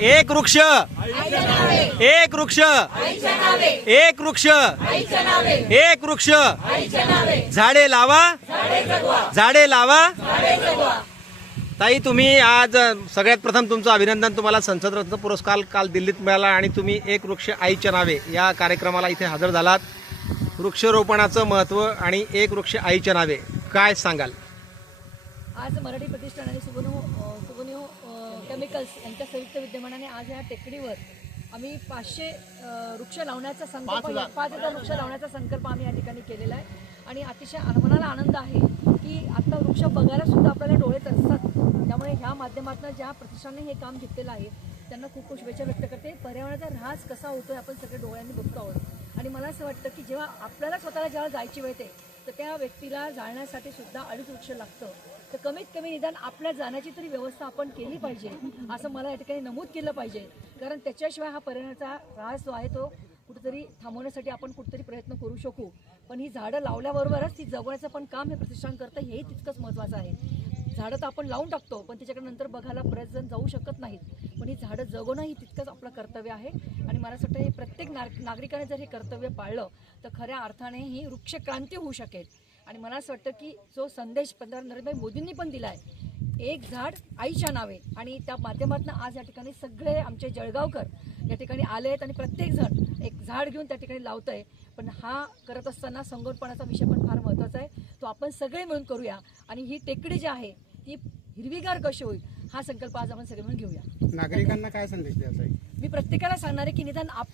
एक वृक्ष, एक वृक्ष, एक वृक्ष, एक वृक्ष, झाडे लावा, झाडे लावा. ताई, तुम्ही आज सगळ्यात प्रथम तुमचं अभिनंदन. तुम्हाला संसद रत्न पुरस्कार काल दिल्लीत मिळाला आणि तुम्ही एक वृक्ष आईच्या नावे या कार्यक्रमाला इथे हजर झालात. वृक्षरोपणाचं महत्त्व आणि एक वृक्ष आईच्या नावे काय सांगाल? आज मराठी प्रतिष्ठान आणि सुगुनिओ केमिकल्स यांच्या संयुक्त विद्यमानाने आज या टेकडीवर आम्ही 500 वृक्ष लावण्याचा संकल्प 5,000 वृक्ष लावण्याचा संकल्प आम्ही या ठिकाणी केलेला आहे. आणि अतिशय मनाला आनंद आहे की आता वृक्ष बघायला सुद्धा आपल्याला डोळे तरसतात. त्यामुळे ह्या माध्यमातून ज्या प्रतिष्ठानाने हे काम घेतलेलं आहे त्यांना खूप खूप शुभेच्छा व्यक्त करते. पर्यावरणाचा ऱ्हास कसा होतोय आपण सगळे डोळ्यांनी बघतो आहोत. आणि मला असं वाटतं की जेव्हा आपल्याला स्वतःला जेव्हा जायची वेळ येते तर त्या व्यक्तीला जाण्यासाठी सुद्धा 2.5 वृक्ष लागतं. तर कमीत कमी निदान आपल्या जाण्याची तरी व्यवस्था आपण केली पाहिजे असं मला या ठिकाणी नमूद केलं पाहिजे. कारण त्याच्याशिवाय हा पर्यावरणाचा ऱ्हास जो आहे तो कुठेतरी थांबवण्यासाठी आपण कुठेतरी प्रयत्न करू शकू. पण ही झाडं लावल्याबरोबरच ती जगवण्याचं पण काम हे प्रतिष्ठान करतं, हेही तितकंच महत्त्वाचं आहे. झाडं तर आपण लावून टाकतो पण त्याच्याकडे नंतर बघायला बरेच जण जाऊ शकत नाहीत. पण ही झाडं जगवणं ही तितकंच आपलं कर्तव्य आहे. आणि मला असं वाटतं हे प्रत्येक नागरिकाने जर हे कर्तव्य पाळलं तर खऱ्या अर्थाने ही वृक्षक्रांती होऊ शकेल. आणि मला असं वाटतं की जो संदेश पंतप्रधान नरेंद्र मोदींनी पण दिला आहे, एक झाड आईच्या नावे, आणि त्या माध्यमातून आज या ठिकाणी सगळे आमचे जळगावकर या ठिकाणी आले आहेत आणि प्रत्येक जण एक झाड घेऊन त्या ठिकाणी लावत आहे. पण हा करत असताना संगोपनाचा विषय पण फार महत्त्वाचा आहे, तो आपण सगळे मिळून करूया. आणि ही टेकडी जी आहे ती हिरवीगार कशी होईल हा संकल्प आज आपण सगळे मिळून घेऊया. नागरिकांना काय संदेश द्यायचा आहे? मी प्रत्येकाला सांगणार आहे की निदान